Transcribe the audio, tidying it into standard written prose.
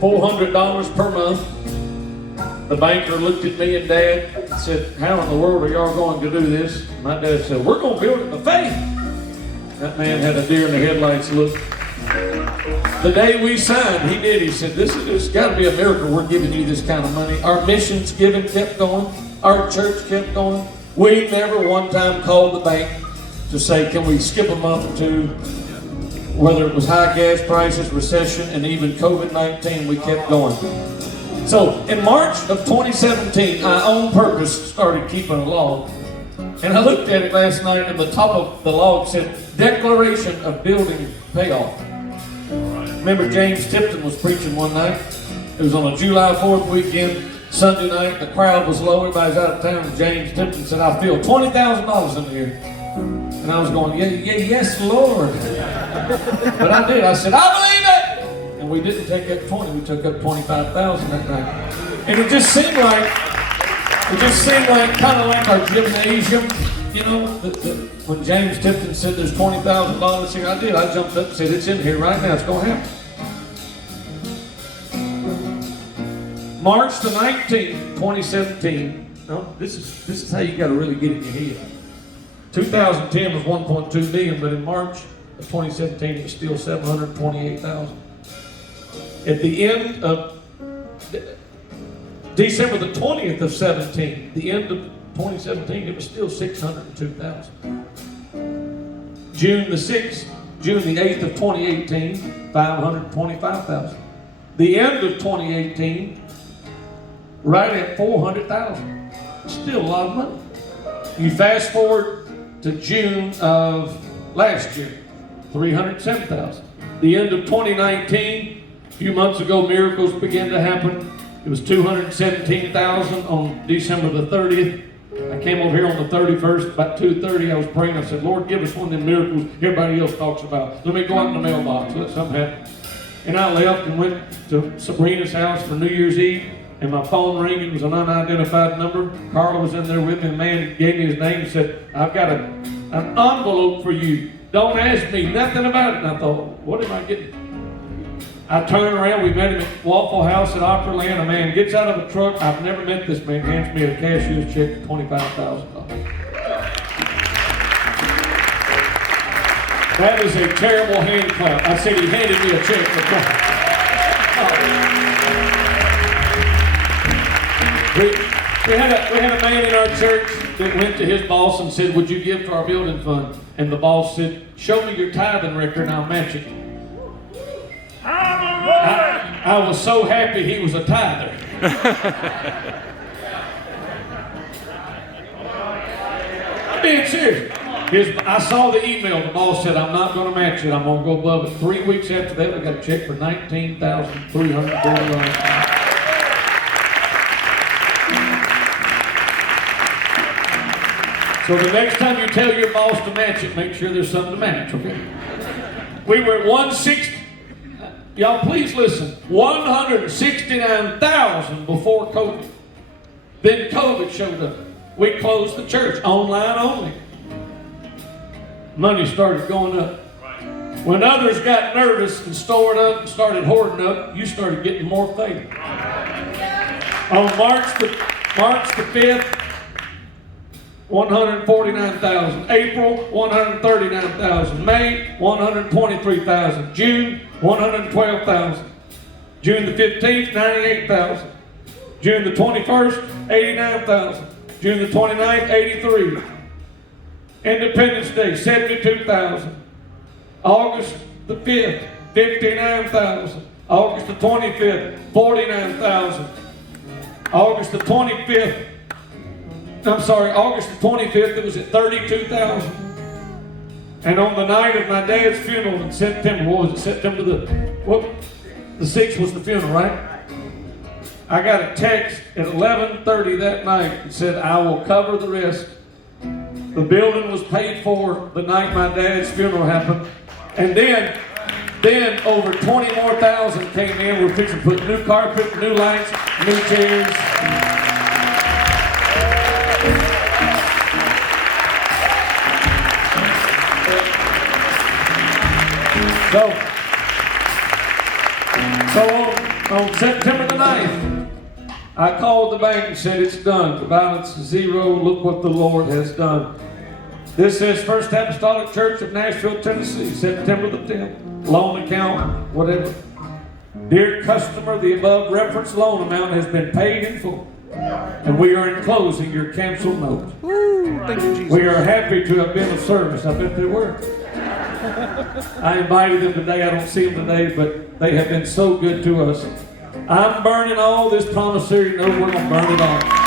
$400 per month. The banker looked at me and Dad and said, how in the world are y'all going to do this? My dad said, we're going to build it by faith. That man had a deer in the headlights look. The day we signed, he did. He said, this has got to be a miracle we're giving you this kind of money. Our missions giving kept going. Our church kept going. We never one time called the bank to say, can we skip a month or two? Whether it was high gas prices, recession, and even COVID-19, we kept going. So in March of 2017, I on purpose started keeping a log. And I looked at it last night, and the top of the log said, Declaration of Building Payoff. Remember James Tipton was preaching one night. It was on a July 4th weekend, Sunday night. The crowd was low, everybody's out of town. And James Tipton said, I feel $20,000 in here. And I was going, yes, Lord. But I did. I said, I believe it. And we didn't take up 20, we took up 25,000 that night. And it just seemed like kind of like our gymnasium, you know, when James Tipton said there's $20,000 here, I did. I jumped up and said, it's in here right now, it's going to happen. March the 19th, 2017. No, this is how you got to really get it in your head. 2010 was 1.2 million, but in March of 2017 it was still 728,000. At the end of December the 20th of 17, the end of 2017, it was still 602,000. June the 8th of 2018, 525,000. The end of 2018, right at 400,000. Still a lot of money. You fast forward to June of last year, 307,000. The end of 2019, a few months ago, miracles began to happen. It was 217,000 on December the 30th. I came over here on the 31st, about 2:30. I was praying. I said, Lord, give us one of them miracles everybody else talks about. Let me go out in the mailbox. Let something happen. And I left and went to Sabrina's house for New Year's Eve. And my phone rang. It was an unidentified number. Carla was in there with me. The man gave me his name and said, I've got an envelope for you. Don't ask me nothing about it. And I thought, what am I getting? I turned around. We met him at Waffle House at Opryland. A man gets out of a truck. I've never met this man. Hands me a cashier's check for $25,000. That is a terrible hand clap. I said he handed me a check for We had a man in our church that went to his boss and said, would you give to our building fund? And the boss said, show me your tithing record and I'll match it. I was so happy he was a tither. I'm being serious. I saw the email. The boss said, I'm not going to match it. I'm going to go above it. 3 weeks after that, I got a check for $19,341. So the next time you tell your boss to match it, make sure there's something to match, okay? We were at 160. Y'all please listen. 169,000 before COVID. Then COVID showed up. We closed the church, online only. Money started going up. When others got nervous and stored up and started hoarding up, you started getting more faith. On March the 5th, 149,000. April, 139,000. May, 123,000. June, 112,000. June the 15th, 98,000. June the 21st, 89,000. June the 29th, 83. Independence Day, 72,000. August the 5th, 59,000. August the 25th, 49,000. August the 25th, August the 25th, it was at 32,000. And on the night of my dad's funeral in September, what was it? September the 6th was the funeral, right? I got a text at 11:30 that night that said, I will cover the rest. The building was paid for the night my dad's funeral happened. And then over 20 more thousand came in. We're fixing to put new carpet, new lights, new chairs. So On September the 9th, I called the bank and said, it's done. The balance is zero. Look what the Lord has done. This says First Apostolic Church of Nashville, Tennessee, September the 10th. Loan account, whatever. Dear customer, the above referenced loan amount has been paid in full. And we are enclosing your canceled note. Woo, thank you, Jesus. We are happy to have been of service. I bet they were. I invited them today. I don't see them today, but they have been so good to us. I'm burning all this promissory note. We're going to burn it off.